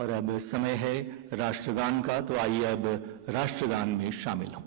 और अब समय है राष्ट्रगान का, तो आइए अब राष्ट्रगान में शामिल हों।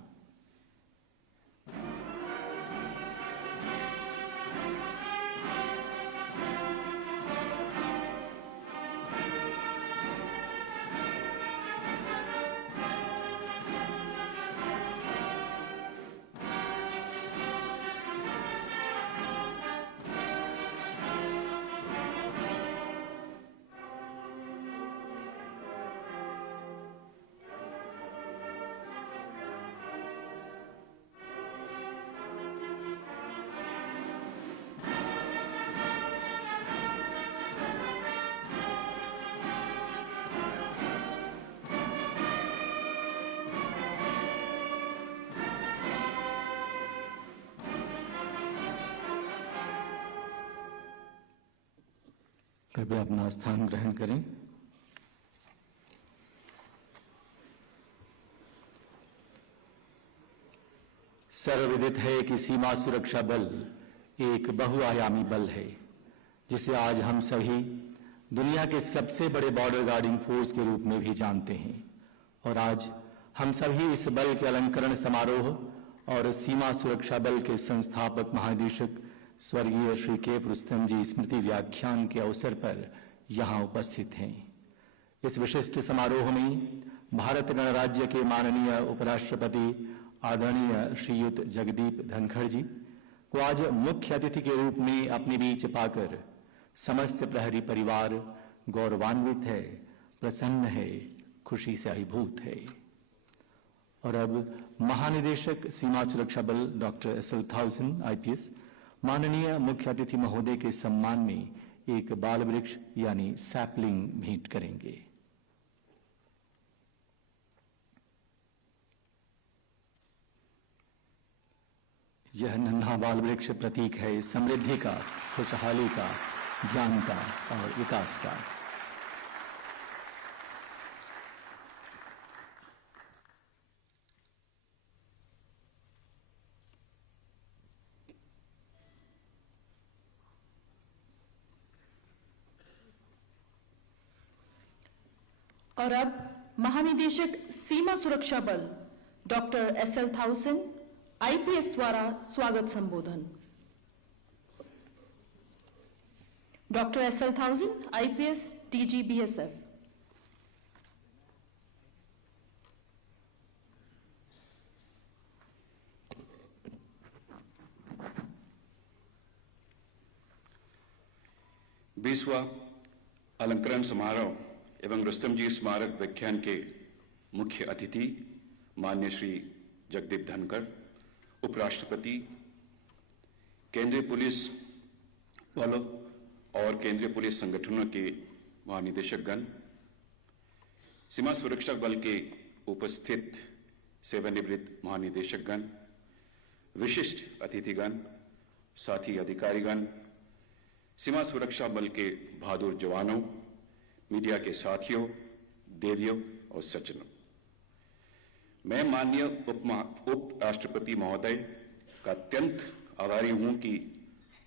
कृपया अपना स्थान ग्रहण करें। सर्वविदित है कि सीमा सुरक्षा बल एक बहुआयामी बल है, जिसे आज हम सभी दुनिया के सबसे बड़े बॉर्डर गार्डिंग फोर्स के रूप में भी जानते हैं। और आज हम सभी इस बल के अलंकरण समारोह और सीमा सुरक्षा बल के संस्थापक महानिदेशक स्वर्गीय श्री के रुस्तमजी स्मृति व्याख्यान के अवसर पर यहाँ उपस्थित हैं। इस विशिष्ट समारोह में भारत गणराज्य के माननीय उपराष्ट्रपति आदरणीय श्रीयुत जगदीप धनखड़ जी को आज मुख्य अतिथि के रूप में अपने बीच पाकर समस्त प्रहरी परिवार गौरवान्वित है, प्रसन्न है, खुशी से अभिभूत है। और अब महानिदेशक सीमा सुरक्षा बल डॉक्टर SL 1000 IPS माननीय मुख्य अतिथि महोदय के सम्मान में एक बाल वृक्ष यानी सैपलिंग भेंट करेंगे। यह नन्हा बाल वृक्ष प्रतीक है समृद्धि का, खुशहाली का, ज्ञान का और विकास का। और अब महानिदेशक सीमा सुरक्षा बल डॉक्टर SL 1000 IPS द्वारा स्वागत संबोधन। Doctor SL 1000 IPS DG BSF। बीसवां अलंकरण समारोह एवं रुस्तमजी स्मारक व्याख्यान के मुख्य अतिथि माननीय श्री जगदीप धनखड़, उपराष्ट्रपति, केंद्रीय पुलिस बलों और केंद्रीय पुलिस संगठनों के महानिदेशकगण, सीमा सुरक्षा बल के उपस्थित सेवानिवृत्त महानिदेशकगण, विशिष्ट अतिथिगण, साथी अधिकारीगण, सीमा सुरक्षा बल के बहादुर जवानों, मीडिया के साथियों, देवियों और सज्जनों, मैं माननीय उप राष्ट्रपति महोदय का अत्यंत आभारी हूं कि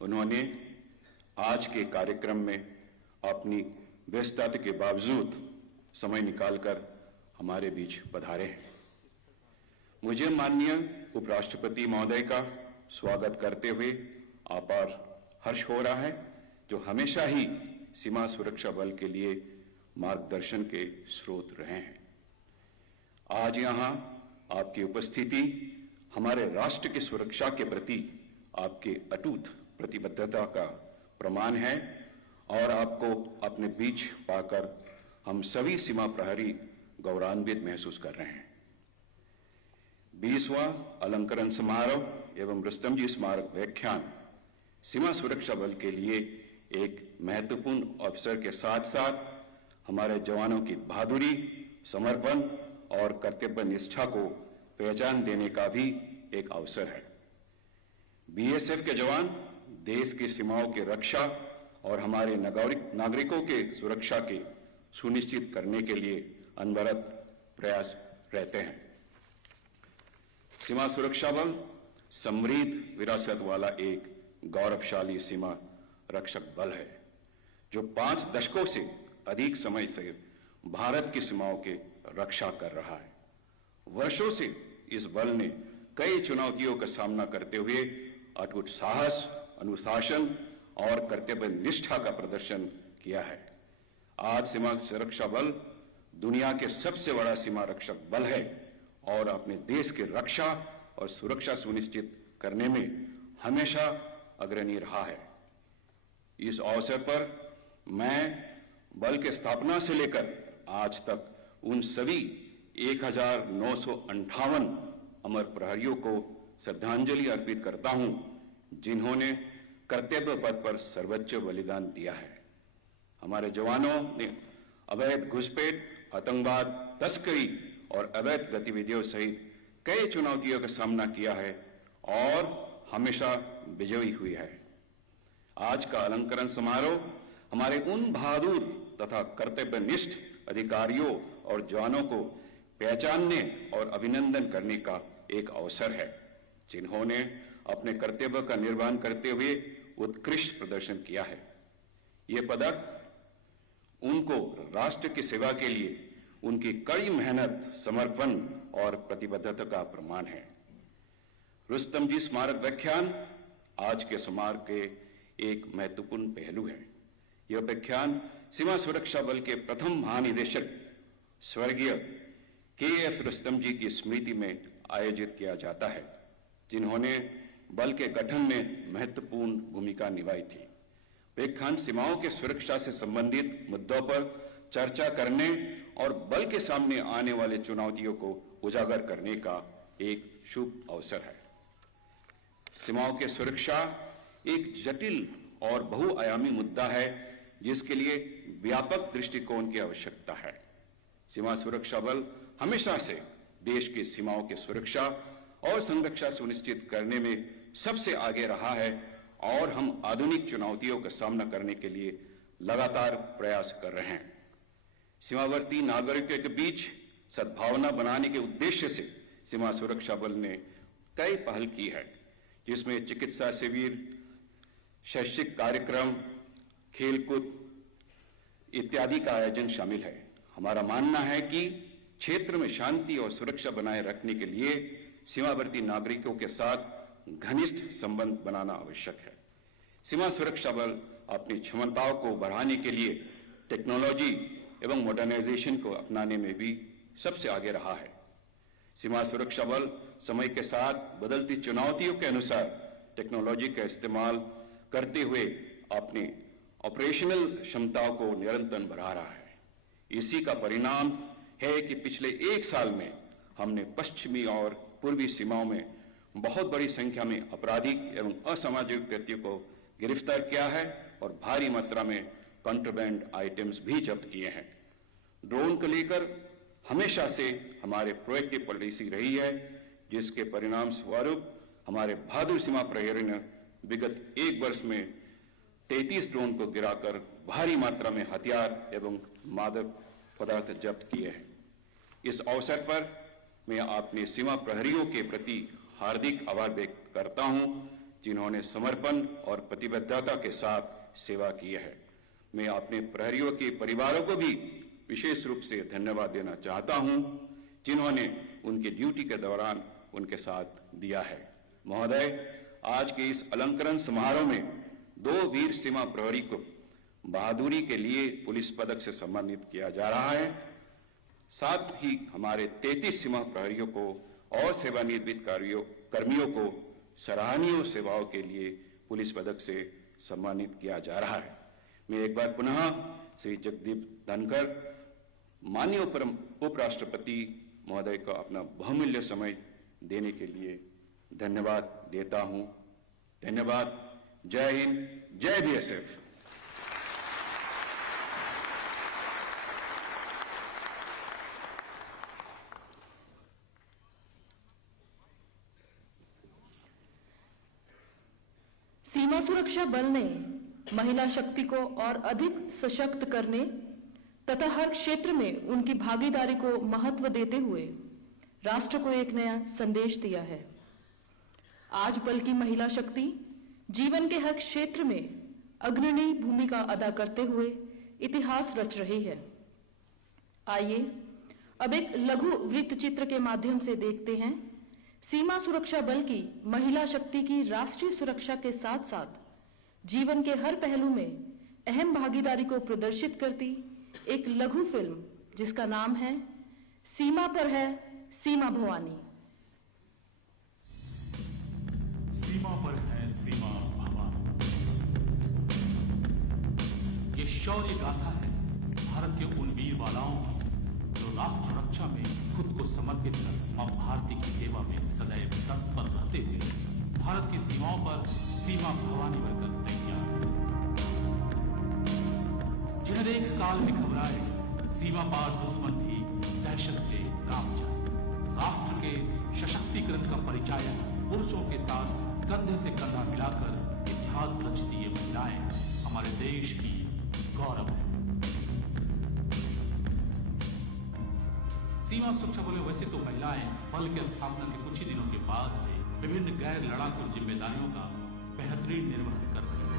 उन्होंने आज के कार्यक्रम में अपनी व्यस्तता के बावजूद समय निकालकर हमारे बीच पधारे हैं। मुझे माननीय उपराष्ट्रपति महोदय का स्वागत करते हुए अपार हर्ष हो रहा है, जो हमेशा ही सीमा सुरक्षा बल के लिए मार्गदर्शन के स्रोत रहे हैं। आज यहां आपकी उपस्थिति हमारे राष्ट्र की सुरक्षा के प्रति आपके अटूट प्रतिबद्धता का प्रमाण है और आपको अपने बीच पाकर हम सभी सीमा प्रहरी गौरवान्वित महसूस कर रहे हैं। 20वां अलंकरण समारोह एवं रुस्तमजी स्मारक व्याख्यान सीमा सुरक्षा बल के लिए एक महत्वपूर्ण अवसर के साथ साथ हमारे जवानों की बहादुरी, समर्पण और कर्तव्य निष्ठा को पहचान देने का भी एक अवसर है। BSF के जवान देश की सीमाओं की रक्षा और हमारे नागरिकों के सुरक्षा के सुनिश्चित करने के लिए अनवरत प्रयास रहते हैं। सीमा सुरक्षा बल समृद्ध विरासत वाला एक गौरवशाली सीमा रक्षक बल है, जो 5 दशकों से अधिक समय से भारत की सीमाओं की रक्षा कर रहा है। वर्षों से इस बल ने कई चुनौतियों का सामना करते हुए अटूट साहस, अनुशासन और कर्तव्य निष्ठा का प्रदर्शन किया है। आज सीमा सुरक्षा बल दुनिया के सबसे बड़ा सीमा रक्षक बल है और अपने देश की रक्षा और सुरक्षा सुनिश्चित करने में हमेशा अग्रणी रहा है। इस अवसर पर मैं बल के स्थापना से लेकर आज तक उन सभी 1958 अमर प्रहरियों को श्रद्धांजलि अर्पित करता हूं, जिन्होंने कर्तव्य पथ पर सर्वोच्च बलिदान दिया है। हमारे जवानों ने अवैध घुसपैठ, आतंकवाद, तस्करी और अवैध गतिविधियों सहित कई चुनौतियों का सामना किया है और हमेशा विजयी हुई है। आज का अलंकरण समारोह हमारे उन बहादुर तथा कर्तव्यनिष्ठ अधिकारियों और जवानों को पहचानने और अभिनंदन करने का एक अवसर है, जिन्होंने अपने कर्तव्य का निर्वहन करते हुए उत्कृष्ट प्रदर्शन किया है। ये पदक उनको राष्ट्र की सेवा के लिए उनकी कड़ी मेहनत, समर्पण और प्रतिबद्धता का प्रमाण है। रुस्तमजी स्मारक व्याख्यान आज के समारोह के एक महत्वपूर्ण पहलू है। यह व्याख्यान सीमा सुरक्षा बल के प्रथम महानिदेशक स्वर्गीय KF रुस्तमजी की स्मृति में आयोजित किया जाता है, जिन्होंने बल के गठन में महत्वपूर्ण भूमिका निभाई थी। व्याख्यान सीमाओं के सुरक्षा से संबंधित मुद्दों पर चर्चा करने और बल के सामने आने वाले चुनौतियों को उजागर करने का एक शुभ अवसर है। सीमाओं की सुरक्षा एक जटिल और बहुआयामी मुद्दा है, जिसके लिए व्यापक दृष्टिकोण की आवश्यकता है। सीमा सुरक्षा बल हमेशा से देश की सीमाओं की सुरक्षा और संरक्षा सुनिश्चित करने में सबसे आगे रहा है और हम आधुनिक चुनौतियों का सामना करने के लिए लगातार प्रयास कर रहे हैं। सीमावर्ती नागरिकों के बीच सद्भावना बनाने के उद्देश्य से सीमा सुरक्षा बल ने कई पहल की है, जिसमें चिकित्सा शिविर, शैक्षिक कार्यक्रम, खेलकूद इत्यादि का आयोजन शामिल है। हमारा मानना है कि क्षेत्र में शांति और सुरक्षा बनाए रखने के लिए सीमावर्ती नागरिकों के साथ घनिष्ठ संबंध बनाना आवश्यक है। सीमा सुरक्षा बल अपनी क्षमताओं को बढ़ाने के लिए टेक्नोलॉजी एवं मॉडर्नाइजेशन को अपनाने में भी सबसे आगे रहा है। सीमा सुरक्षा बल समय के साथ बदलती चुनौतियों के अनुसार टेक्नोलॉजी का इस्तेमाल करते हुए अपने ऑपरेशनल क्षमताओं को निरंतर बढ़ा रहा है। इसी का परिणाम है कि पिछले एक साल में हमने पश्चिमी और पूर्वी सीमाओं में बहुत बड़ी संख्या में आपराधिक एवं असामाजिक व्यक्तियों को गिरफ्तार किया है और भारी मात्रा में कॉन्ट्रबैंड आइटम्स भी जब्त किए हैं। ड्रोन को लेकर हमेशा से हमारे प्रोएक्टिव पॉलिसी रही है, जिसके परिणाम स्वरूप हमारे बहादुर सीमा प्रहरी ने विगत एक वर्ष में 33 ड्रोन को गिराकर भारी मात्रा में हथियार एवं मादक पदार्थ जब्त किए हैं। इस अवसर पर मैं अपने सीमा प्रहरियों के प्रति हार्दिक आभार व्यक्त करता हूं, जिन्होंने समर्पण और प्रतिबद्धता के साथ सेवा की है। मैं अपने प्रहरियों के परिवारों को भी विशेष रूप से धन्यवाद देना चाहता हूं, जिन्होंने उनकी ड्यूटी के दौरान उनके साथ दिया है। महोदय, आज के इस अलंकरण समारोह में 2 वीर सीमा प्रहरी को बहादुरी के लिए पुलिस पदक से सम्मानित किया जा रहा है। साथ ही हमारे 33 सीमा प्रहरियों को और सेवानिवृत्त कर्मियों को सराहनीय सेवाओं के लिए पुलिस पदक से सम्मानित किया जा रहा है। मैं एक बार पुनः श्री जगदीप धनखड़, माननीय उपराष्ट्रपति महोदय को अपना बहुमूल्य समय देने के लिए धन्यवाद देता हूं। धन्यवाद। जय हिंद, जय BSF। सीमा सुरक्षा बल ने महिला शक्ति को और अधिक सशक्त करने तथा हर क्षेत्र में उनकी भागीदारी को महत्व देते हुए राष्ट्र को एक नया संदेश दिया है। आज बल की महिला शक्ति जीवन के हर क्षेत्र में अग्रणी भूमिका अदा करते हुए इतिहास रच रही है। आइए अब एक लघु वृत्त चित्र के माध्यम से देखते हैं सीमा सुरक्षा बल की महिला शक्ति की राष्ट्रीय सुरक्षा के साथ साथ जीवन के हर पहलू में अहम भागीदारी को प्रदर्शित करती एक लघु फिल्म जिसका नाम है सीमा पर है सीमा भवानी। सीमा पर है सीमा भवानी। ये शौर्य गाथा है भारत के उन वीर बालाओं की जो राष्ट्र रक्षा में खुद को समर्पित कर मां भारती की सेवा में सदैव तत्पर रहते हुए भारत की सीमाओं पर सीमा भवानी बनकर तैयार। जिन्हें देख काल में घबराए सीमा पार दुश्मन भी दहशत से कांप जाए। राष्ट्र के सशक्तिकरण का परिचय पुरुषों के साथ कंधे से कंधा मिलाकर इतिहास रचती ये महिलाएं हमारे देश की गौरव है। सीमा सुरक्षा बल में वैसे तो महिलाएं बल के स्थापना के कुछ ही दिनों के बाद से विभिन्न गैर लड़ाकू जिम्मेदारियों का बेहतरीन निर्वहन कर रही है,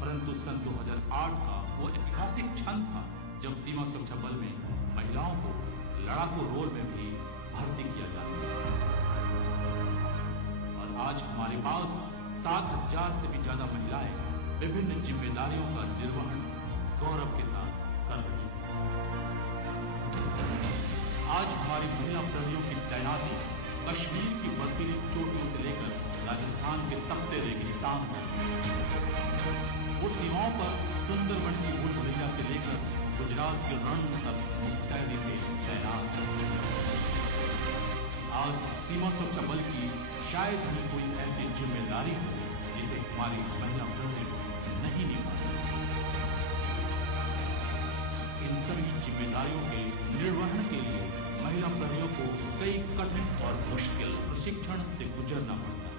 परंतु सन 2008 का वो ऐतिहासिक क्षण था जब सीमा सुरक्षा बल में महिलाओं को लड़ाकू रोल में भी भर्ती किया जाता और आज हमारे पास 7,000 से भी ज्यादा महिलाएं विभिन्न जिम्मेदारियों का निर्वहन गौरव के साथ कर रही है। आज हमारी महिला प्रहरियों की तैनाती कश्मीर की बर्फीली चोटियों से लेकर राजस्थान के तपते रेगिस्तान तक, वो सीमाओं पर सुंदरबन की भूल भुलैया से लेकर गुजरात के रण तक मुस्तैदी से तैनात। आज सीमा सुरक्षा बल की शायद ही कोई ऐसी जिम्मेदारी हो जिसे हमारी महिला प्रहरी नहीं निभाती। इन सभी जिम्मेदारियों के निर्वहन के लिए महिला प्रहरियों को कई कठिन और मुश्किल प्रशिक्षण से गुजरना पड़ता है।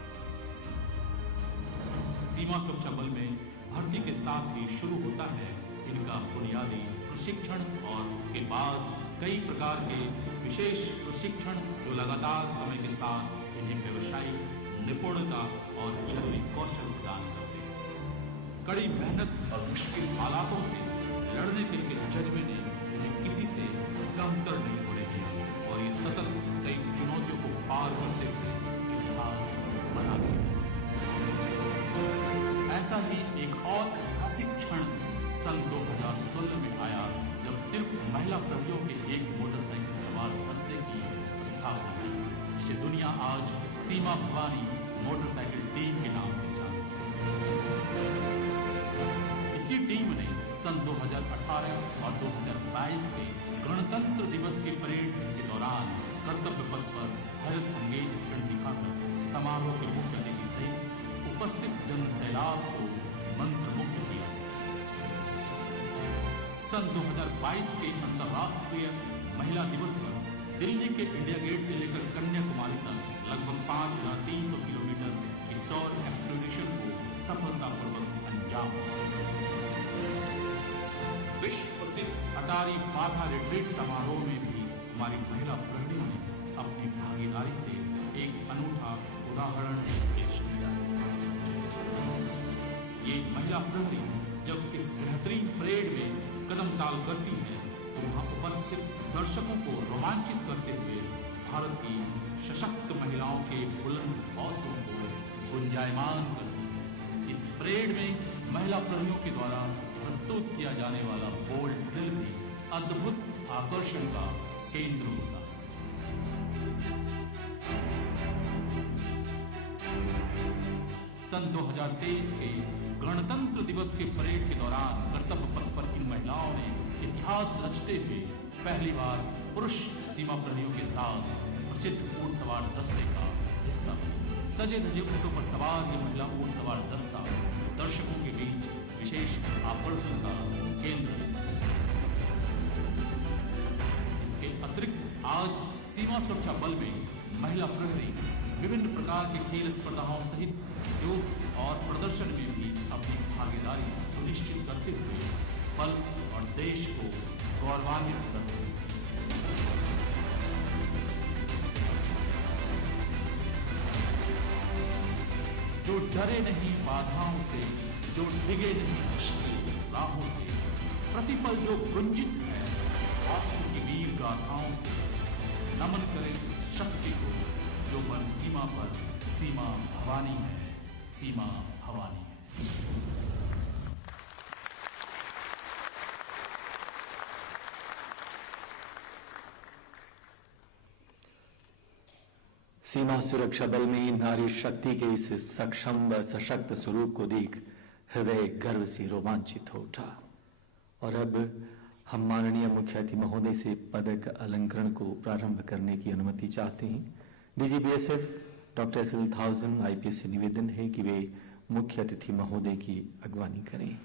सीमा सुरक्षा बल में भर्ती के साथ ही शुरू होता है इनका बुनियादी प्रशिक्षण और उसके बाद कई प्रकार के विशेष प्रशिक्षण जो लगातार समय के साथ इन्हें व्यवसायिक निपुणता और जरूरी कौशल प्रदान करते हैं। कड़ी मेहनत और मुश्किल हालातों से लड़ने के इनके जज्बे ने इन्हें किसी से कमतर नहीं होने दिया और ये सतत कई चुनौतियों को पार करते हुए इतिहास बना दिया। ऐसा ही एक और ऐतिहासिक क्षण सन 2016 में आया जब सिर्फ महिला प्रहरियों के एक मोटरसाइकिल सवार दस्ते की स्थापना की, जिसे दुनिया आज सीमा भवानी मोटरसाइकिल टीम के नाम से जानती है। इसी टीम ने सन 2018 और 2022 के गणतंत्र दिवस के परेड के दौरान कर्तव्य पथ पर हरित अंगेज स्टैंड दिखाकर समारोह के मुख्य अतिथि सहित उपस्थित जन सैलाब को मंत्रमुग्ध किया। सन 2022 के अंतर्राष्ट्रीय महिला दिवस पर दिल्ली के इंडिया गेट से लेकर कन्याकुमारी तक लगभग 5,300 किलोमीटर की सौर एक्सप्लोरेशन को सफलतापूर्वक अंजाम विश्व प्रसिद्ध अटारी बाघा रिट्रीट समारोह में भी हमारी महिला प्रहरियों ने अपनी भागीदारी से एक अनूठा उदाहरण पेश किया। ये महिला प्रहरी जब इस बेहतरीन परेड में कदम ताल करती है तो वहां उपस्थित दर्शकों को रोमांचित करते हुए भारत की सशक्त महिलाओं के बुलंद हौसलों को गुंजायमान करती है। इस परेड में महिला प्रहरियों के द्वारा प्रस्तुत किया जाने वाला बोल्ड ड्रिल भी अद्भुत आकर्षण का केंद्र होता है। सन 2023 के गणतंत्र दिवस के परेड के दौरान कर्तव्य पथ पर इन महिलाओं ने इतिहास रचते हुए पहली बार पुरुष सीमा प्रहरियों के साथ प्रसिद्ध ऊंट सवार दस्ते का हिस्सा बने। सजे धजे ऊंटों पर सवार ये महिला ऊंट सवार दस्ता दर्शकों के बीच विशेष आकर्षण का केंद्र। इसके अतिरिक्त आज सीमा सुरक्षा बल में महिला प्रहरी विभिन्न प्रकार के खेल स्पर्धाओं सहित योग और प्रदर्शन में भी अपनी भागीदारी सुनिश्चित करते हुए बल और देश को गौरवान्वित करते हैं। जो डरे नहीं बाधाओं से, जो डिगे नहीं मुश्किल राहों से, प्रतिपल जो गुंजित है, राष्ट्र की वीर गाथाओं से नमन करें उस शक्ति को जो बन सीमा पर सीमा भवानी है, सीमा भवानी है। सीमा सुरक्षा बल में नारी शक्ति के इस सक्षम व सशक्त स्वरूप को देख हृदय गर्व से रोमांचित हो उठा। और अब हम माननीय मुख्य अतिथि महोदय से पदक अलंकरण को प्रारंभ करने की अनुमति चाहते हैं। DG BSF doctor SL1000 IPS से निवेदन है कि वे मुख्य अतिथि महोदय की अगवानी करें।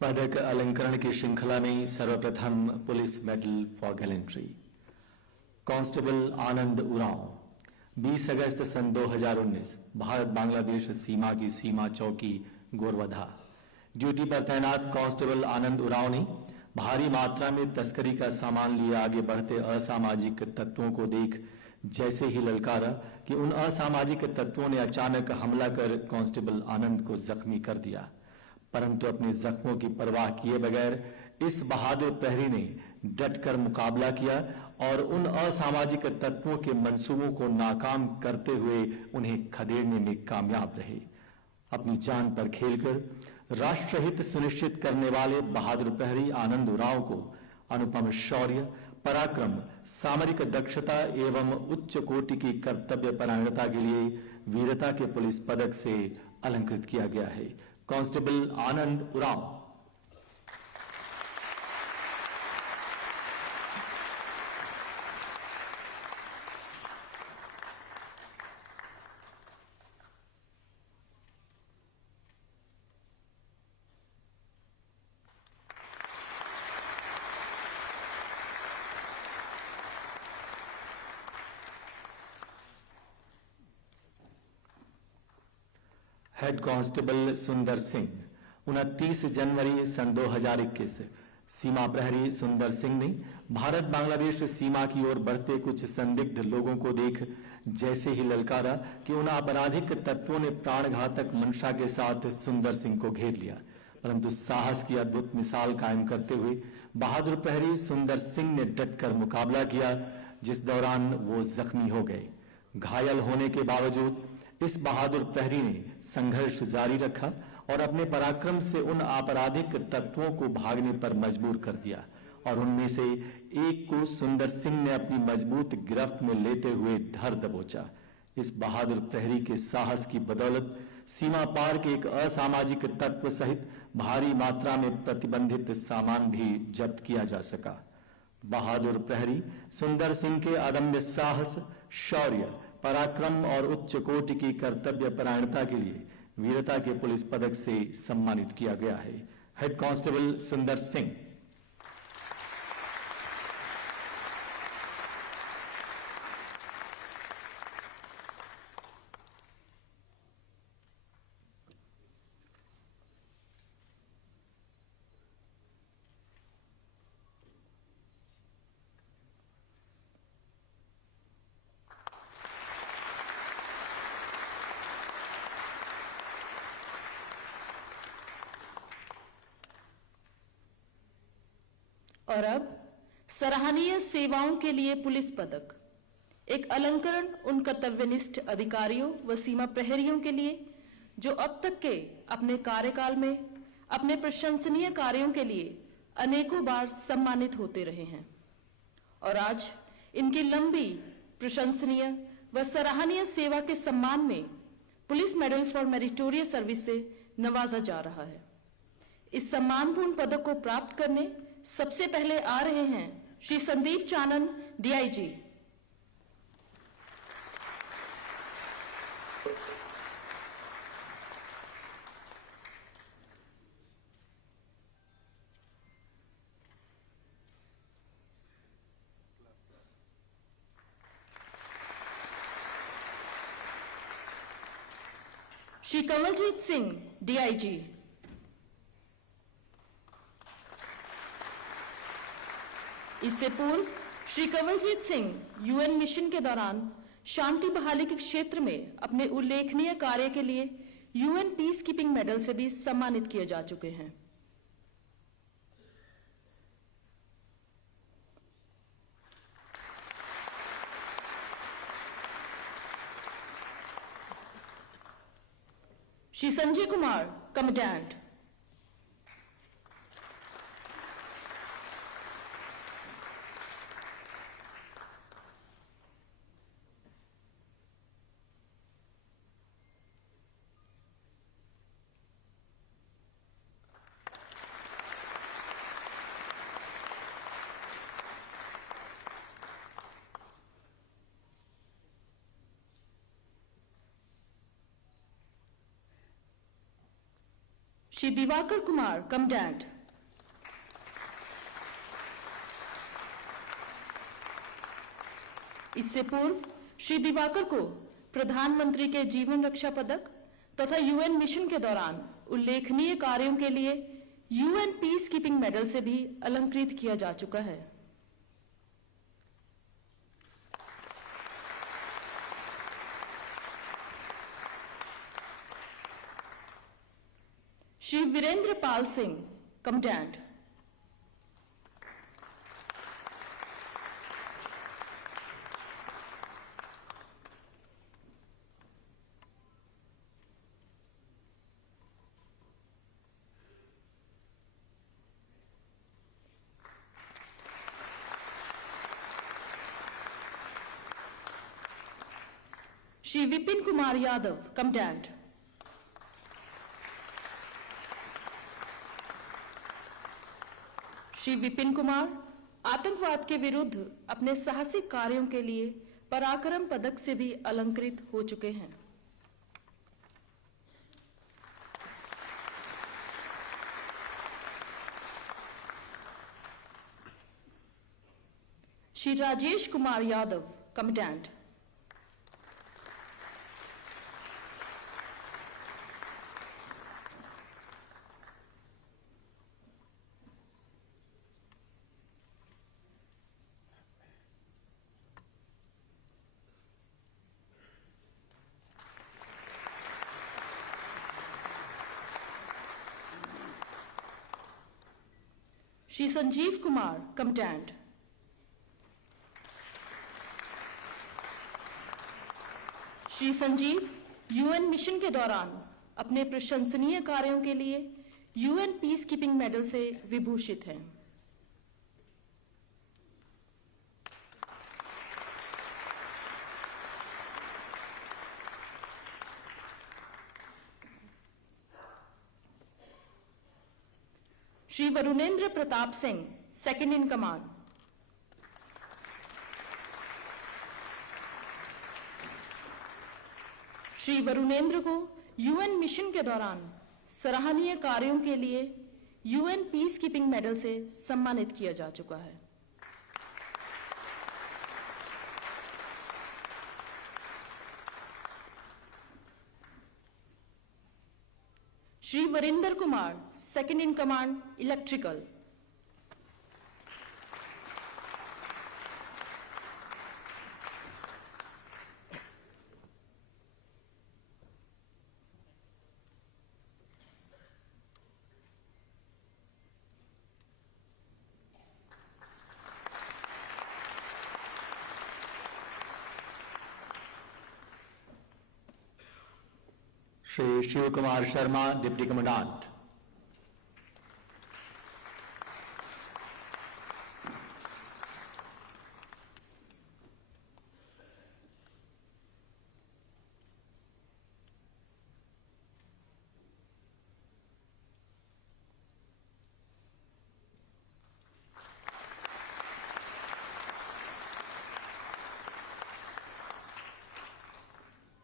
पदक अलंकरण की श्रृंखला में सर्वप्रथम police medal for gallantry constable Anand Oraon 20 अगस्त सन 2019 भारत बांग्लादेश सीमा की सीमा चौकी गोरवधा ड्यूटी पर तैनात कांस्टेबल आनंद उरांव ने भारी मात्रा में तस्करी का सामान लिए आगे बढ़ते असामाजिक तत्वों को देख जैसे ही ललकारा कि उन असामाजिक तत्वों ने अचानक हमला कर कांस्टेबल आनंद को जख्मी कर दिया, परंतु अपने जख्मों की परवाह किए बगैर इस बहादुर प्रहरी ने डटकर मुकाबला किया और उन असामाजिक तत्वों के मंसूबों को नाकाम करते हुए उन्हें खदेड़ने में कामयाब रहे। अपनी जान पर खेलकर राष्ट्रहित सुनिश्चित करने वाले बहादुर प्रहरी आनंद उरांव को अनुपम शौर्य, पराक्रम, सामरिक दक्षता एवं उच्च कोटि की कर्तव्य परायणता के लिए वीरता के पुलिस पदक से अलंकृत किया गया है। Constable Anand Oraon. Head constable सुंदर सिंह 29 जनवरी सन 2021 सीमा प्रहरी सुंदर सिंह ने भारत बांग्लादेश सीमा की ओर बढ़ते कुछ संदिग्ध लोगों को देख जैसे ही ललकारा कि उन आपराधिक तत्वों ने प्राणघातक मंशा के साथ सुंदर सिंह को घेर लिया, परंतु साहस की अद्भुत मिसाल कायम करते हुए बहादुर प्रहरी सुंदर सिंह ने डटकर मुकाबला किया, जिस दौरान वो जख्मी हो गए। घायल होने के बावजूद इस बहादुर प्रहरी ने संघर्ष जारी रखा और अपने पराक्रम से उन आपराधिक तत्वों को भागने पर मजबूर कर दिया और उनमें से एक को सुंदर सिंह ने अपनी मजबूत गिरफ्त में लेते हुए धर दबोचा। इस बहादुर प्रहरी के साहस की बदौलत सीमा पार के एक असामाजिक तत्व सहित भारी मात्रा में प्रतिबंधित सामान भी जब्त किया जा सका। बहादुर प्रहरी सुंदर सिंह के अदम्य साहस, शौर्य, पराक्रम और उच्च कोटि की कर्तव्य परायणता के लिए वीरता के पुलिस पदक से सम्मानित किया गया है। हेड कांस्टेबल सुंदर सिंह। और अब सराहनीय सेवाओं के लिए पुलिस पदक, एक अलंकरण उन कर्तव्यनिष्ठ अधिकारियों व सीमा प्रहरियों के लिए जो अब तक के अपने कार्यकाल में अपने प्रशंसनीय कार्यों के लिए अनेकों बार सम्मानित होते रहे हैं और आज इनकी लंबी प्रशंसनीय व सराहनीय सेवा के सम्मान में police medal for meritorious service से नवाजा जा रहा है। इस सम्मानपूर्ण पदक को प्राप्त करने सबसे पहले आ रहे हैं श्री संदीप चानन DIG। श्री कमलजीत सिंह DIG। इससे पूर्व श्री कंवलजीत सिंह यूएन मिशन के दौरान शांति बहाली के क्षेत्र में अपने उल्लेखनीय कार्य के लिए यूएन पीस कीपिंग मेडल से भी सम्मानित किए जा चुके हैं। श्री संजय कुमार, कमांडेंट। श्री दिवाकर कुमार, कमांडेंट। इससे पूर्व श्री दिवाकर को प्रधानमंत्री के जीवन रक्षा पदक तथा यूएन मिशन के दौरान उल्लेखनीय कार्यों के लिए यूएन पीस कीपिंग मेडल से भी अलंकृत किया जा चुका है। श्री वीरेंद्र पाल सिंह, कमांडेंट। श्री विपिन कुमार यादव, कमांडेंट। श्री विपिन कुमार आतंकवाद के विरुद्ध अपने साहसिक कार्यों के लिए पराक्रम पदक से भी अलंकृत हो चुके हैं। Shri Rajesh Kumar Yadav, commandant. Shri Sanjeev Kumar, commandant. Shri Sanjeev UN mission के दौरान अपने प्रशंसनीय कार्यों के लिए यूएन पीस कीपिंग मेडल से विभूषित हैं। Shri Varunendra Pratap Singh, second in command. Shri Varunendra को यूएन मिशन के दौरान सराहनीय कार्यों के लिए यूएन पीस कीपिंग मेडल से सम्मानित किया जा चुका है। Shri Varinder Kumar, second in command, electrical. Shri Shiv Kumar Sharma, deputy commandant.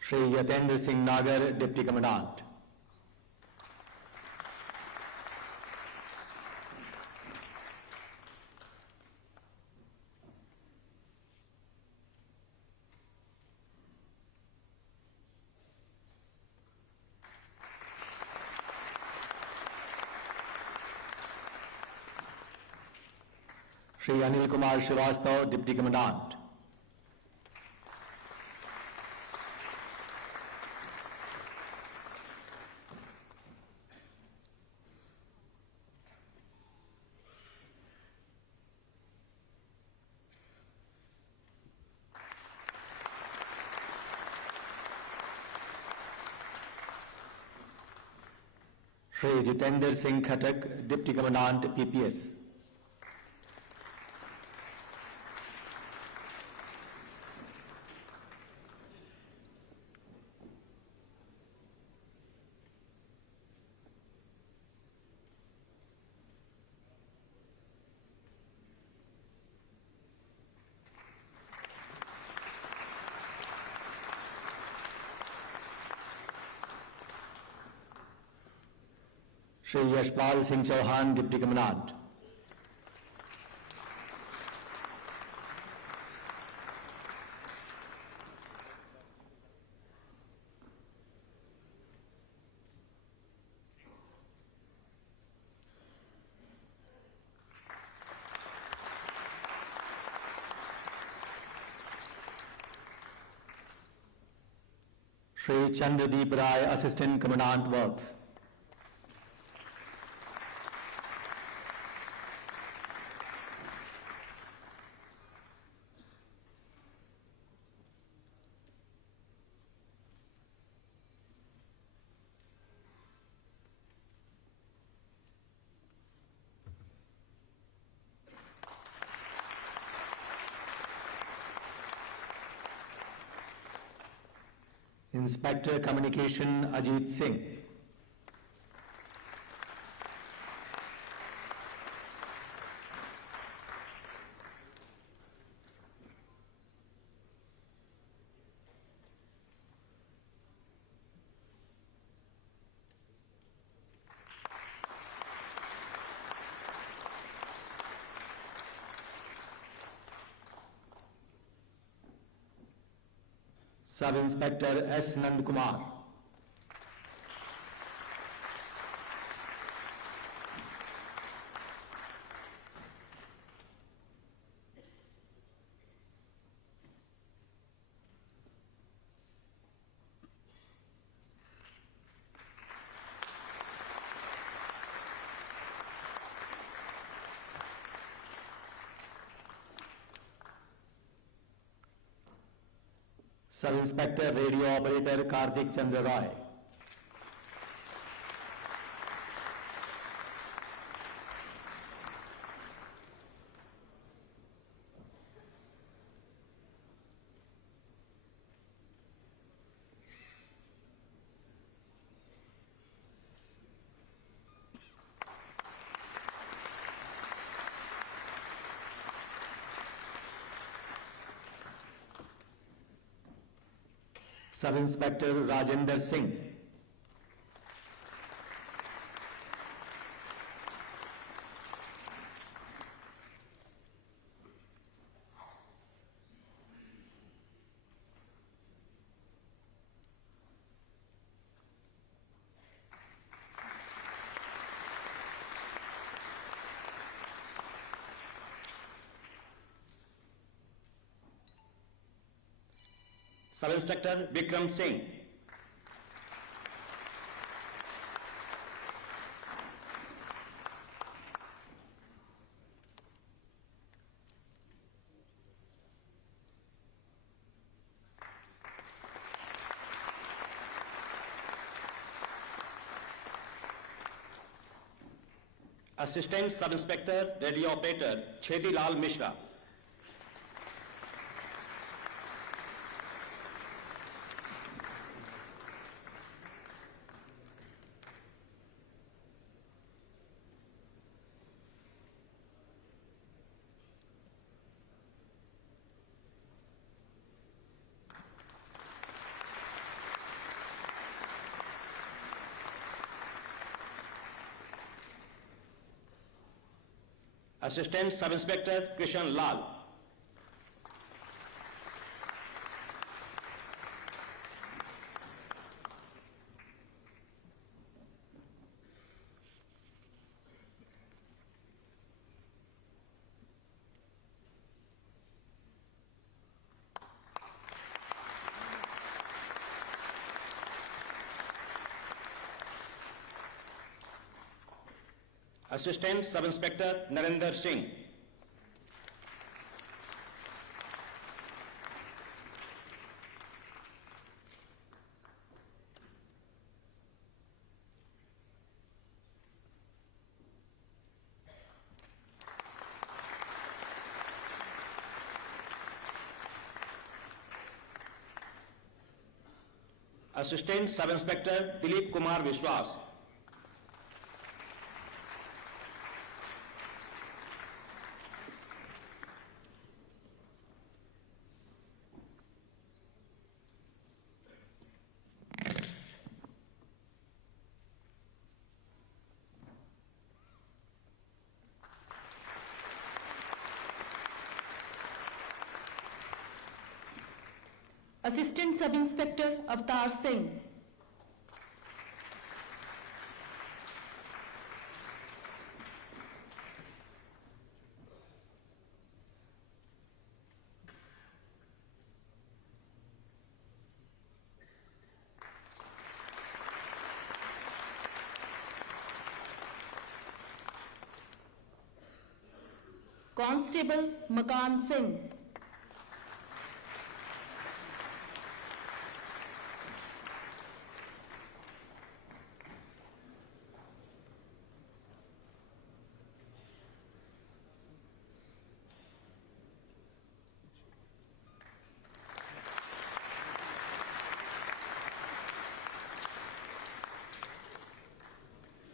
Shri Yatendra Singh Nagar, deputy commandant. Shri Anil Kumar Srivastav, Deputy Commandant. Shri Jitendra Singh Khatak, Deputy Commandant, PPS. Shri Yashpal Singh Chauhan, Deputy Commandant. Shri Chandradeep Rai, Assistant Commandant Works. Inspector Communication Ajit Singh. Sub Inspector S. Nand Kumar. Sub Inspector Radio Operator Karthik Chandra Roy. Sub Inspector Rajender Singh. Sub Inspector Vikram Singh. Assistant Sub Inspector Radio Operator Cheti Lal Mishra. Assistant Sub Inspector Krishan Lal. Assistant Sub Inspector Narendra Singh. Assistant Sub Inspector Dilip Kumar Vishwas. Assistant Sub Inspector Avtar Singh. Constable Makan Singh.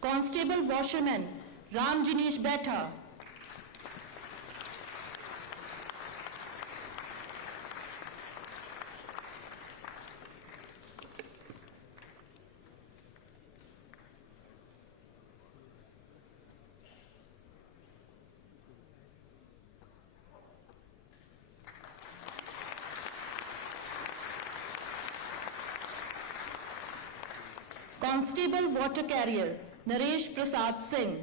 Constable Washerman Ram Jinesh Betha. Constable Water Carrier Naresh Prasad Singh.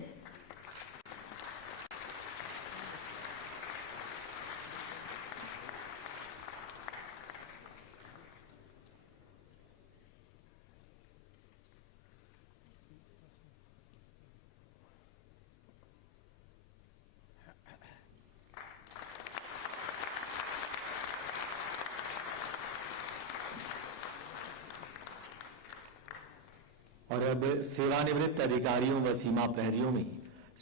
और अब सेवानिवृत्त अधिकारियों व सीमा प्रहरियों में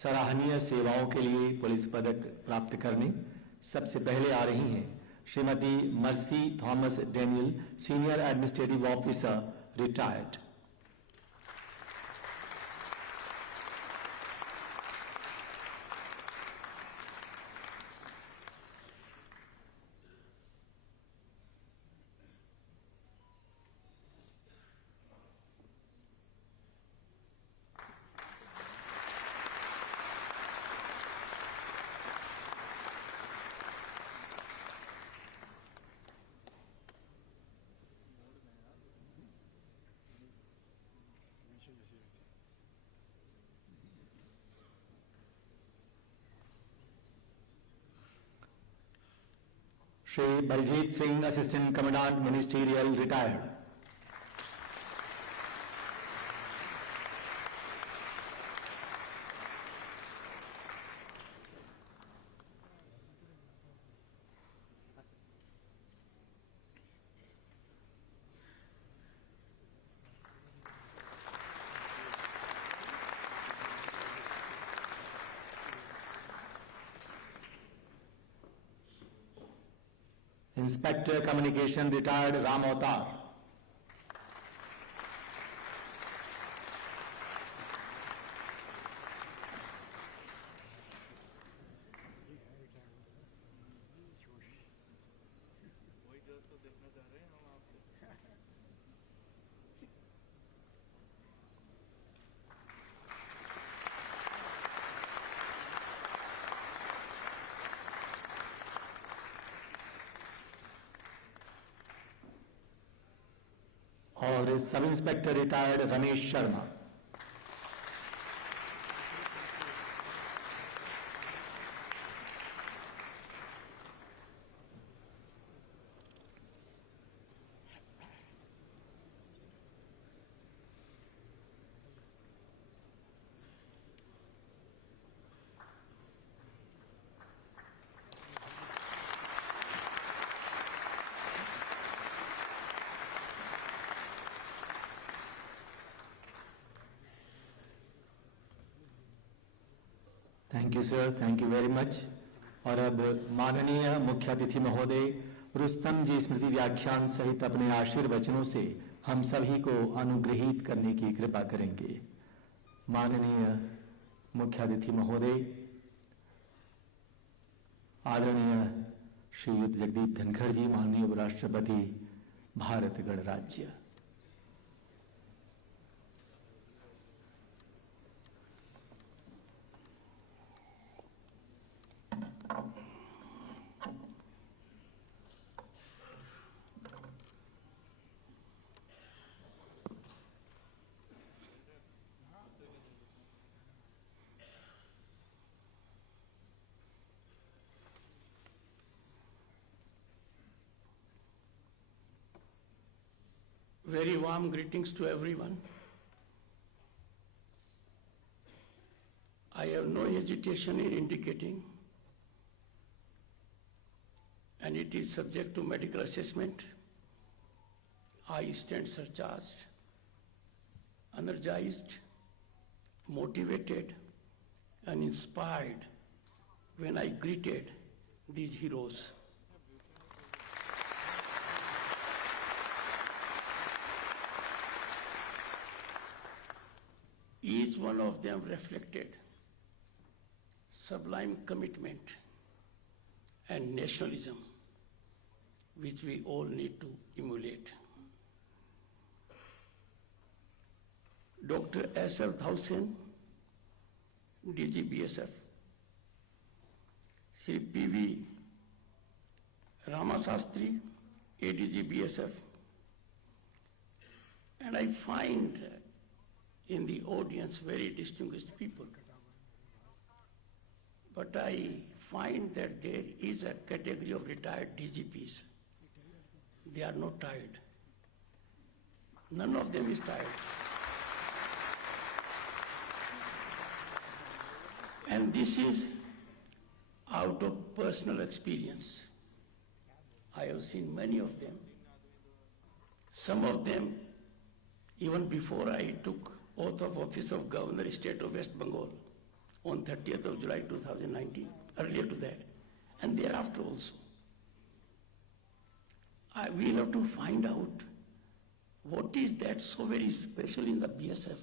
सराहनीय सेवाओं के लिए पुलिस पदक प्राप्त करने सबसे पहले आ रही हैं Shrimati Mercy Thomas Daniel, senior administrative officer, retired. Shri Baljit Singh, assistant commandant ministerial, retired. Inspector communication, retired, Ram Avtar. और sub inspector retired Ramesh Sharma. Thank you sir, thank you very much. और अब माननीय मुख्य अतिथि महोदय रुस्तम जी स्मृति व्याख्यान सहित अपने आशीर्वचनों से हम सभी को अनुग्रहित करने की कृपा करेंगे। माननीय मुख्य अतिथि महोदय आदरणीय श्रीयुत जगदीप धनखड़ जी, माननीय उपराष्ट्रपति भारत गणराज्य। Very warm greetings to everyone. I have no hesitation in indicating, and it is subject to medical assessment, I stand surcharged, energized, motivated, and inspired when I greeted these heroes. Each one of them reflected sublime commitment and nationalism, which we all need to emulate. Dr. S.F. Dhausen, DG BSF, Sri P.V. Ramasastri, ADG BSF, and I find in the audience very distinguished people. But I find that there is a category of retired DGPs. They are not tired. None of them is tired. And this is out of personal experience. I have seen many of them. Some of them, even before I took oath of office of Governor State of West Bengal on 30th of July 2019, earlier to that, and thereafter also. We'll have to find out what is that so very special in the BSF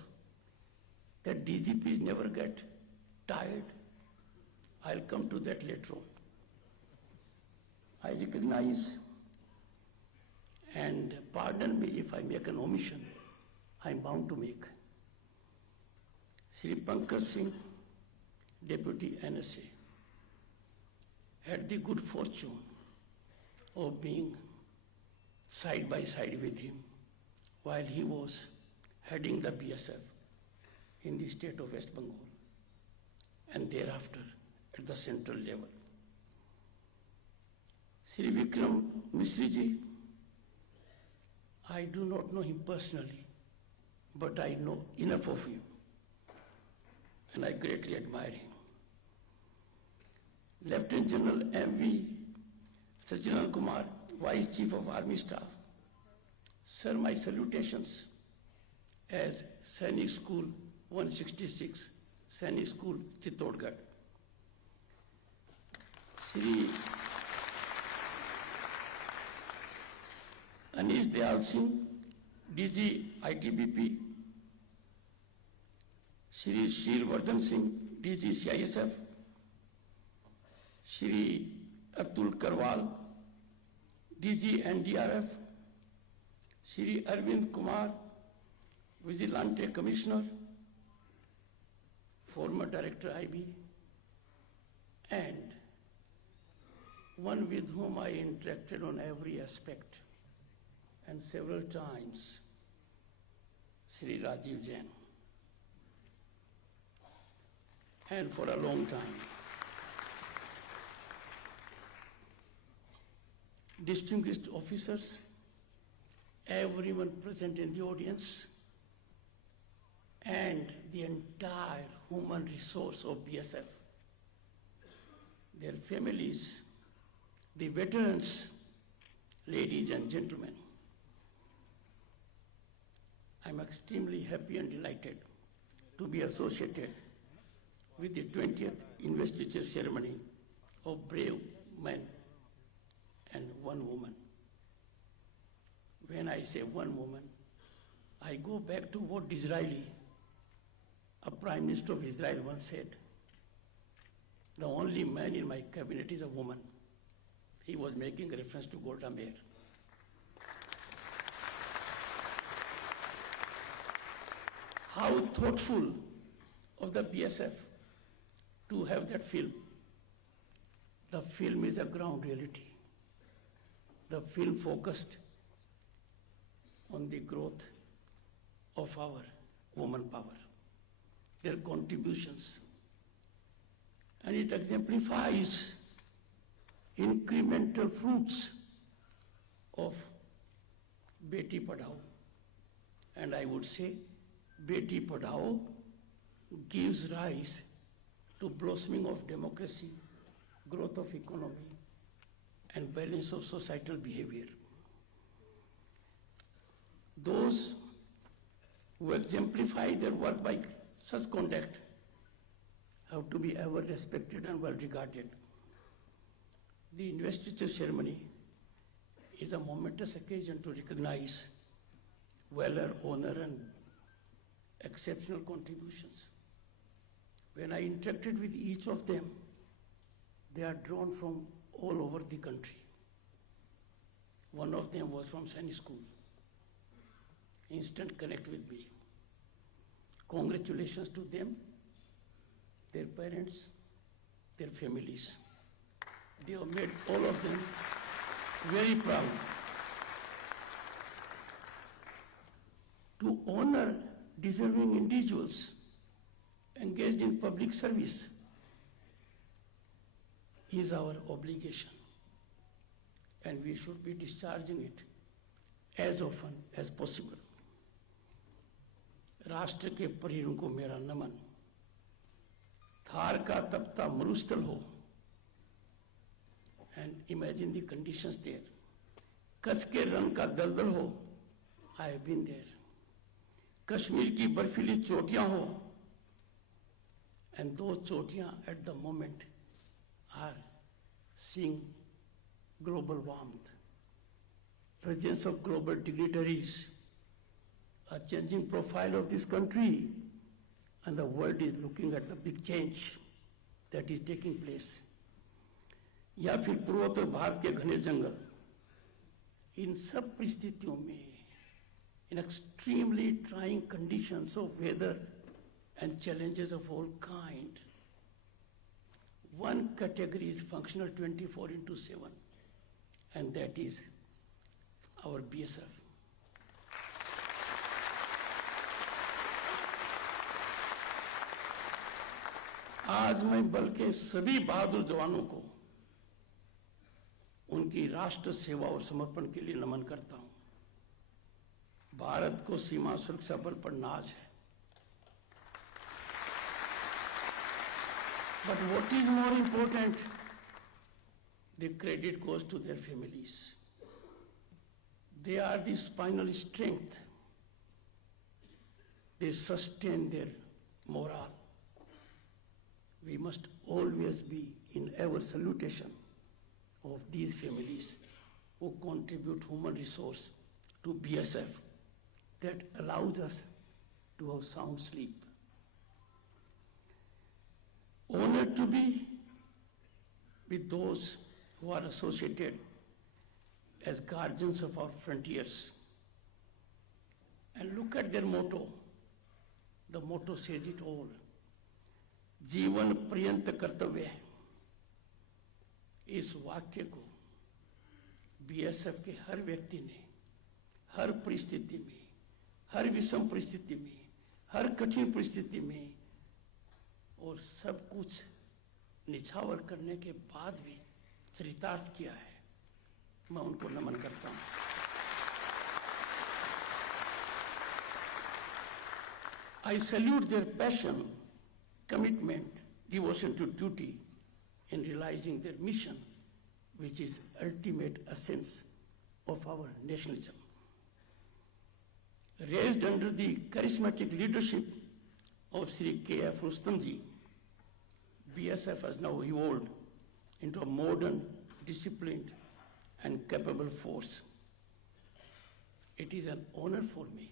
that DGPs never get tired. I'll come to that later on. I recognize, and pardon me if I make an omission, I'm bound to make. Sri Pankaj Singh, Deputy NSA, had the good fortune of being side by side with him while he was heading the BSF in the state of West Bengal and thereafter at the central level. Sri Vikram Misri-ji, I do not know him personally, but I know enough of him, and I greatly admire him. Lieutenant General M.V. Sachidan Kumar, Vice Chief of Army Staff. Sir, my salutations as Sainik School 166, Sainik School, Chittorgarh. Sri Anish Dayal Singh, DG ITBP. Shri Shirvardhan Singh, DG CISF. Shri Atul Karwal, DG NDRF. Shri Arvind Kumar, Vigilante Commissioner, former Director IB, and one with whom I interacted on every aspect and several times, Shri Rajiv Jain, and for a long time. Distinguished officers, everyone present in the audience, and the entire human resource of BSF, their families, the veterans, ladies and gentlemen. I'm extremely happy and delighted to be associated with the 20th investiture ceremony of brave men and one woman. When I say one woman, I go back to what Disraeli, a Prime Minister of Israel, once said. The only man in my cabinet is a woman. He was making reference to Golda Meir. How thoughtful of the BSF to have that film. The film is a ground reality. The film focused on the growth of our woman power, their contributions, and it exemplifies incremental fruits of Beti Padhao. And I would say Beti Padhao gives rise to blossoming of democracy, growth of economy, and balance of societal behavior. Those who exemplify their work by such conduct have to be ever respected and well regarded. The investiture ceremony is a momentous occasion to recognize valor, honor, and exceptional contributions. When I interacted with each of them, they are drawn from all over the country. One of them was from Sani School. Instant connect with me. Congratulations to them, their parents, their families. They have made all of them very proud. To honor deserving individuals engaged in public service is our obligation, and we should be discharging it as often as possible. राष्ट्र के परिजनों को मेरा नमन। थार का तपता मरुस्थल हो, and imagine the conditions there. Kutch के रण का दलदल हो, I have been there. Kashmir की बर्फीली चोटियां हो, and those चोटियां at the moment are seeing global warmth, presence of global dignitaries, a changing profile of this country, and the world is looking at the big change that is taking place. या फिर पूर्वोत्तर भारत के घने जंगल, इन सब परिस्थितियों में, in extremely trying conditions of weather and challenges of all kind, one category is functional 24/7, and that is our BSF. आज मैं बल के सभी बहादुर जवानों को उनकी राष्ट्र सेवा और समर्पण के लिए नमन करता हूं। भारत को सीमा सुरक्षा बल पर नाज है। But what is more important, the credit goes to their families. They are the spinal strength. They sustain their morale. We must always be in ever salutation of these families who contribute human resource to BSF that allows us to have sound sleep. Honored to be with those who are associated as guardians of our frontiers. And look at their motto. The motto says it all. जीवन पर्यंत कर्तव्य है। इस वाक्य को BSF के हर व्यक्ति ने हर परिस्थिति में, हर विषम परिस्थिति में, हर कठिन परिस्थिति में और सब कुछ निछावर करने के बाद भी चरितार्थ किया है। मैं उनको नमन करता हूं। I salute their passion, commitment, devotion to duty in realizing their mission, which is ultimate essence of our nationalism. Raised under the charismatic leadership of Sri K.F. Rustamji, BSF has now evolved into a modern, disciplined, and capable force. It is an honor for me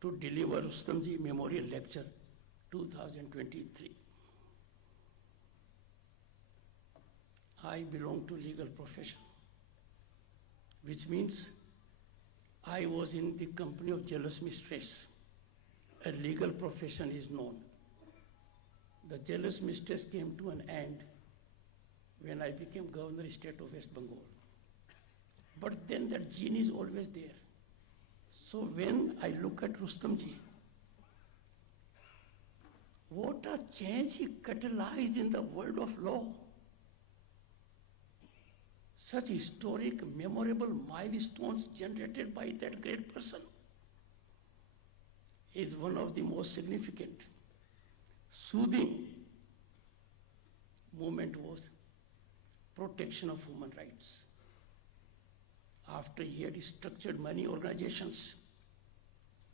to deliver Rustamji Memorial Lecture 2023. I belong to legal profession, which means I was in the company of jealous mistress. A legal profession is known. The jealous mistress came to an end when I became Governor of State of West Bengal. But then that gene is always there. So when I look at Rustamji, what a change he catalyzed in the world of law. Such historic, memorable milestones generated by that great person is one of the most significant. Soothing movement was protection of human rights. After he had structured many organizations,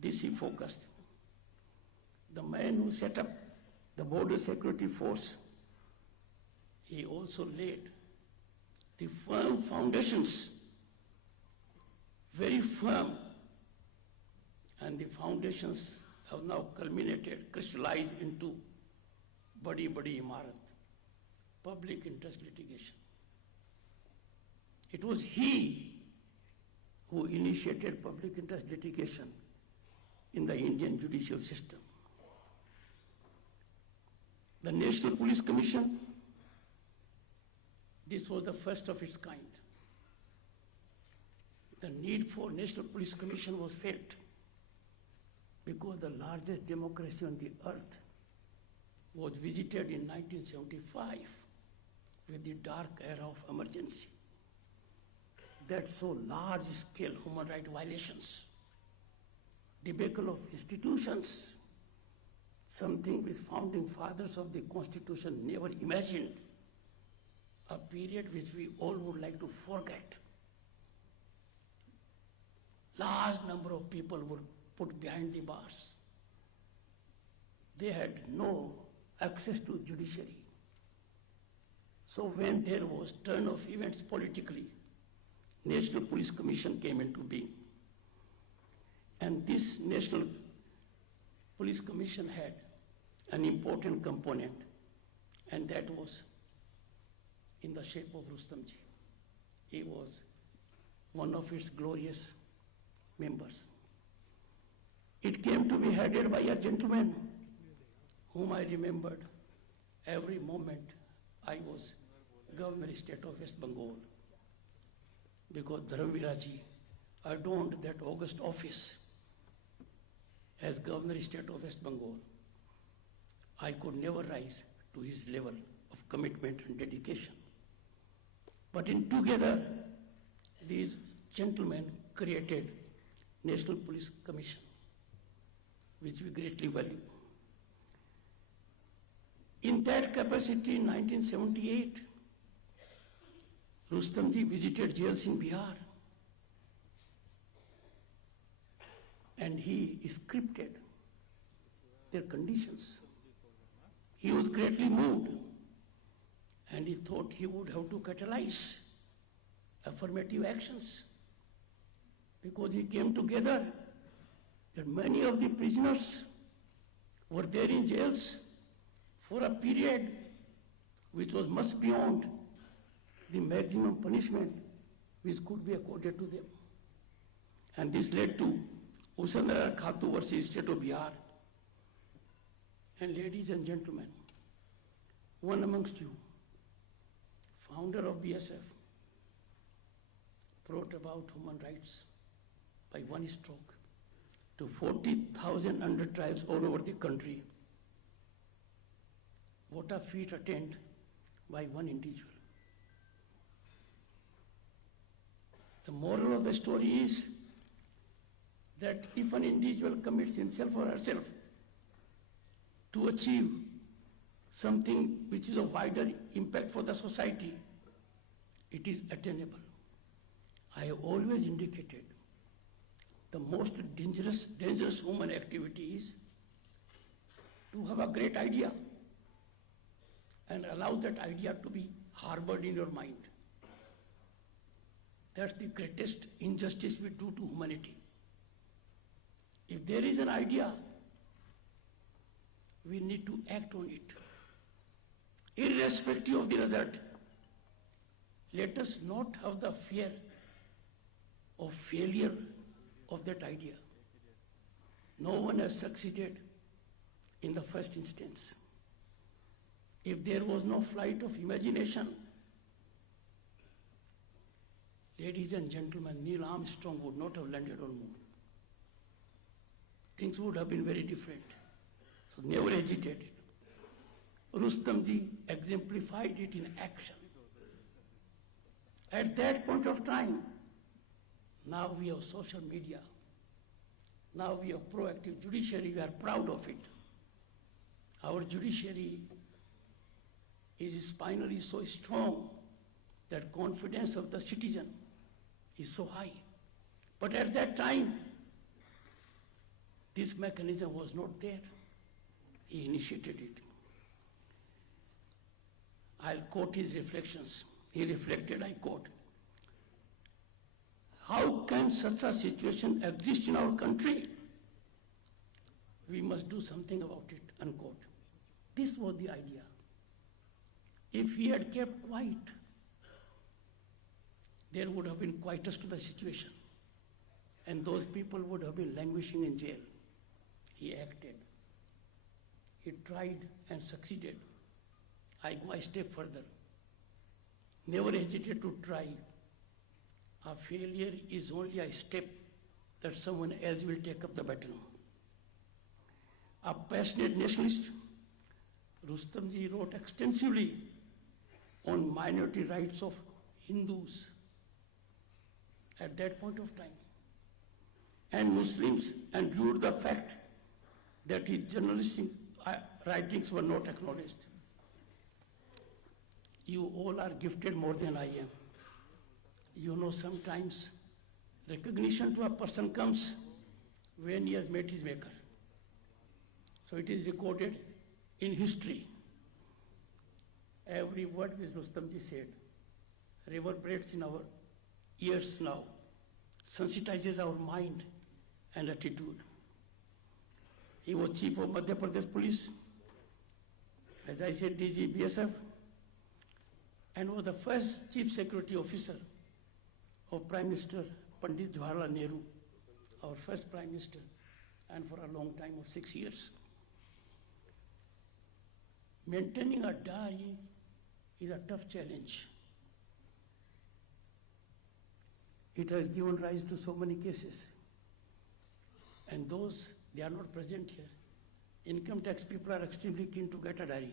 this he focused. The man who set up the Border Security Force, he also laid the firm foundations, very firm, and the foundations have now culminated, crystallized into Badi Badi Imarat, public interest litigation. It was he who initiated public interest litigation in the Indian judicial system. The National Police Commission, this was the first of its kind. The need for National Police Commission was felt because the largest democracy on the earth was visited in 1975 with the dark era of emergency. That saw large-scale human rights violations, debacle of institutions, something which founding fathers of the Constitution never imagined, a period which we all would like to forget. Large number of people were put behind the bars. They had no access to judiciary. So when there was turn of events politically, National Police Commission came into being. And this National Police Commission had an important component, and that was in the shape of Rustamji. He was one of its glorious members. It came to be headed by a gentleman whom I remembered every moment I was Governor of State of West Bengal, because Dharamviraji adorned that august office as Governor of State of West Bengal. I could never rise to his level of commitment and dedication. But in together, these gentlemen created National Police Commission, which we greatly value. In that capacity, in 1978, Rustamji visited jails in Bihar, and he scripted their conditions. He was greatly moved, and he thought he would have to catalyze affirmative actions, because he came together that many of the prisoners were there in jails for a period which was much beyond the maximum punishment which could be accorded to them. And this led to Usandara Khatu versus State of Bihar. And ladies and gentlemen, one amongst you, founder of BSF, brought about human rights by one stroke to 40,000 under trials all over the country. What a feat attained by one individual. The moral of the story is that if an individual commits himself or herself to achieve something which is of wider impact for the society, it is attainable. I have always indicated the most dangerous human activity is to have a great idea and allow that idea to be harbored in your mind. That's the greatest injustice we do to humanity. If there is an idea, we need to act on it. Irrespective of the result, let us not have the fear of failure of that idea. No one has succeeded in the first instance. If there was no flight of imagination, ladies and gentlemen, Neil Armstrong would not have landed on moon. Things would have been very different. So never hesitated. Rustamji exemplified it in action. At that point of time, now we have social media. Now we have proactive judiciary. We are proud of it. Our judiciary is spinally so strong that confidence of the citizen is so high. But at that time, this mechanism was not there. He initiated it. I'll quote his reflections. He reflected, I quote, "How can such a situation exist in our country? We must do something about it," unquote. This was the idea. If he had kept quiet, there would have been quietus to the situation, and those people would have been languishing in jail. He acted. He tried and succeeded. I go a step further. Never hesitate to try. A failure is only a step that someone else will take up the baton. A passionate nationalist, Rustamji wrote extensively on minority rights of Hindus at that point of time, and Muslims, and viewed the fact that his journalistic writings were not acknowledged. You all are gifted more than I am. You know, sometimes recognition to a person comes when he has met his maker. So it is recorded in history. Every word which Rustamji said reverberates in our ears now, sensitizes our mind and attitude. He was chief of Madhya Pradesh Police, as I said, DG BSF, and was the first chief security officer of Prime Minister Pandit Jawaharlal Nehru, our first Prime Minister, and for a long time of 6 years. Maintaining a diary is a tough challenge. It has given rise to so many cases. And those, they are not present here. Income tax people are extremely keen to get a diary.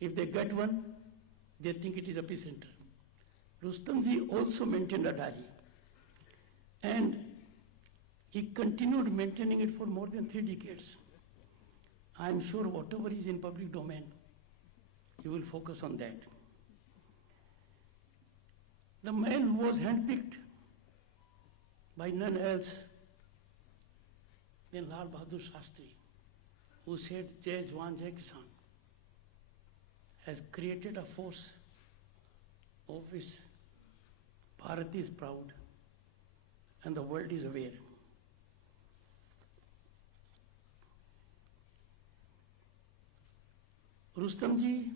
If they get one, they think it is a epicenter. Rustamji also maintained a diary. And he continued maintaining it for more than 3 decades. I am sure whatever is in public domain, he will focus on that. The man who was handpicked by none else than Lal Bahadur Shastri, who said, "Jai Jawan, Jai Kisan," has created a force of which Bharat is proud and the world is aware. Rustamji,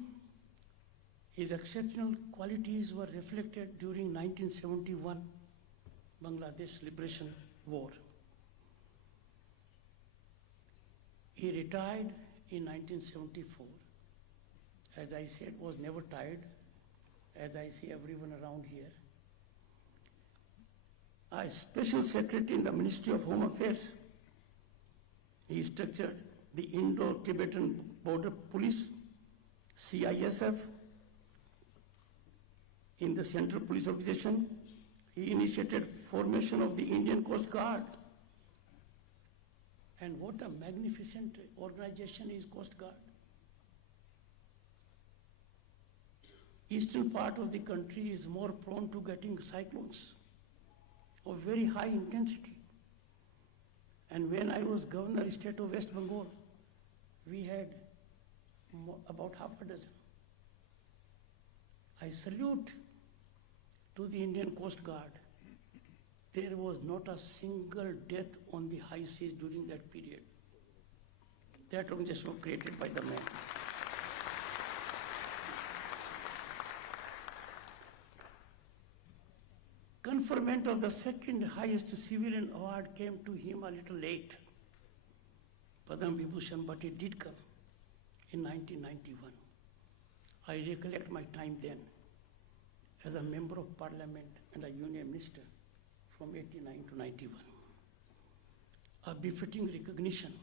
his exceptional qualities were reflected during 1971 Bangladesh Liberation War. He retired in 1974. As I said, was never tired, as I see everyone around here. As Special Secretary in the Ministry of Home Affairs, he structured the Indo-Tibetan Border Police, CISF. In the Central Police Organization, he initiated formation of the Indian Coast Guard. And what a magnificent organization is Coast Guard. Eastern part of the country is more prone to getting cyclones of very high intensity. And when I was governor of state of West Bengal, we had about half a dozen. I salute to the Indian Coast Guard. There was not a single death on the high seas during that period. That organization was created by the men. Conferment of the second highest civilian award came to him a little late. Padma Vibhushan, but it did come in 1991. I recollect my time then as a member of parliament and a union minister from 89 to 91. A befitting recognition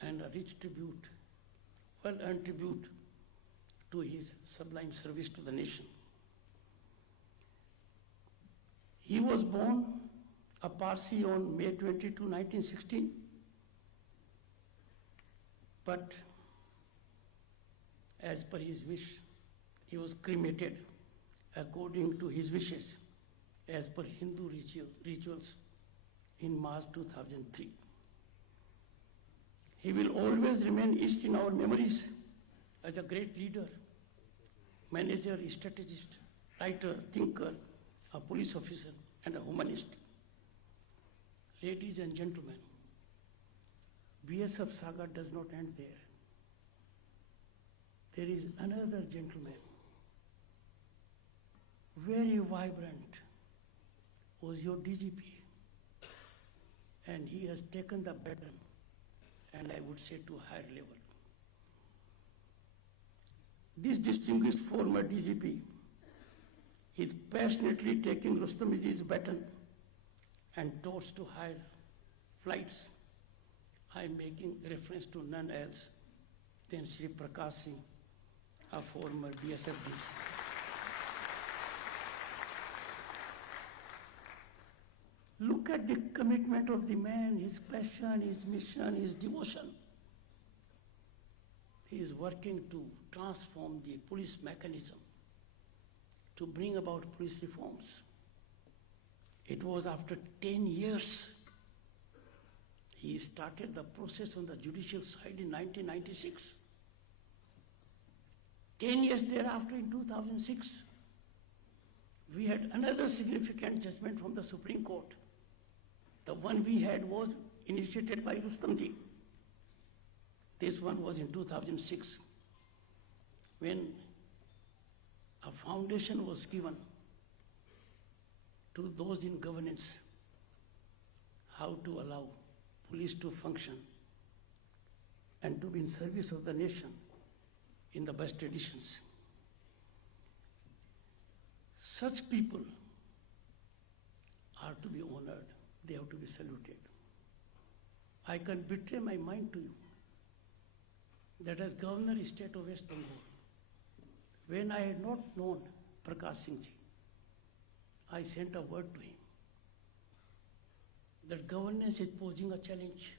and a rich tribute, well-earned tribute to his sublime service to the nation. He was born a Parsi on May 22, 1916, but as per his wish, he was cremated according to his wishes as per Hindu rituals in March 2003. He will always remain etched in our memories as a great leader, manager, strategist, writer, thinker, a police officer, and a humanist. Ladies and gentlemen, BSF saga does not end there. There is another gentleman, very vibrant, was your DGP, and he has taken the baton, and I would say to a higher level. This distinguished former DGP is passionately taking Rustamji's baton and torch to higher flights. I am making reference to none else than Shri Prakash Singh, a former BSF DC. Look at the commitment of the man, his passion, his mission, his devotion. He is working to transform the police mechanism, to bring about police reforms. It was after 10 years he started the process on the judicial side in 1996. 10 years thereafter, in 2006, we had another significant judgment from the Supreme Court. The one we had was initiated by Rustamji. This one was in 2006, when a foundation was given to those in governance how to allow police to function and to be in service of the nation in the best traditions. Such people are to be honored, they have to be saluted. I can betray my mind to you that as Governor State of West Bengal, when I had not known Prakash Singh ji, I sent a word to him that governance is posing a challenge.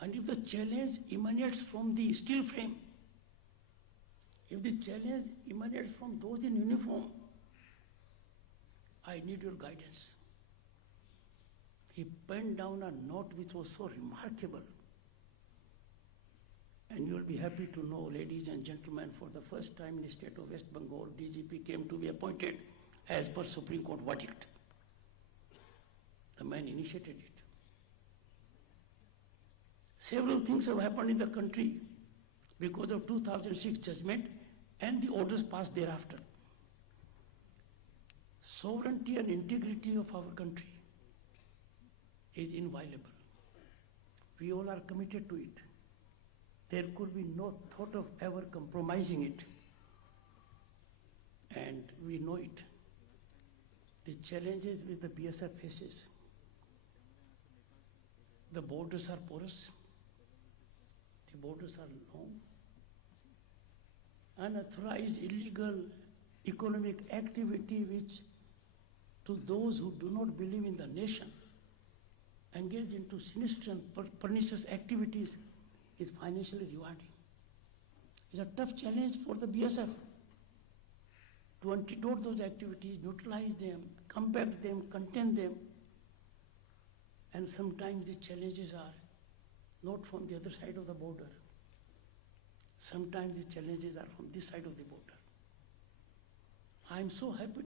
And if the challenge emanates from the steel frame, if the challenge emanates from those in uniform, I need your guidance. He penned down a note which was so remarkable. And you will be happy to know, ladies and gentlemen, for the first time in the state of West Bengal, DGP came to be appointed as per Supreme Court verdict. The man initiated it. Several things have happened in the country because of 2006 judgment and the orders passed thereafter. Sovereignty and integrity of our country is inviolable. We all are committed to it. There could be no thought of ever compromising it. And we know it. The challenges which the BSF faces. The borders are porous. The borders are long. Unauthorized, illegal economic activity which, to those who do not believe in the nation, engage into sinister and pernicious activities, is financially rewarding. It's a tough challenge for the BSF to antidote those activities, neutralize them, combat them, contain them. And sometimes the challenges are not from the other side of the border. Sometimes the challenges are from this side of the border. I am so happy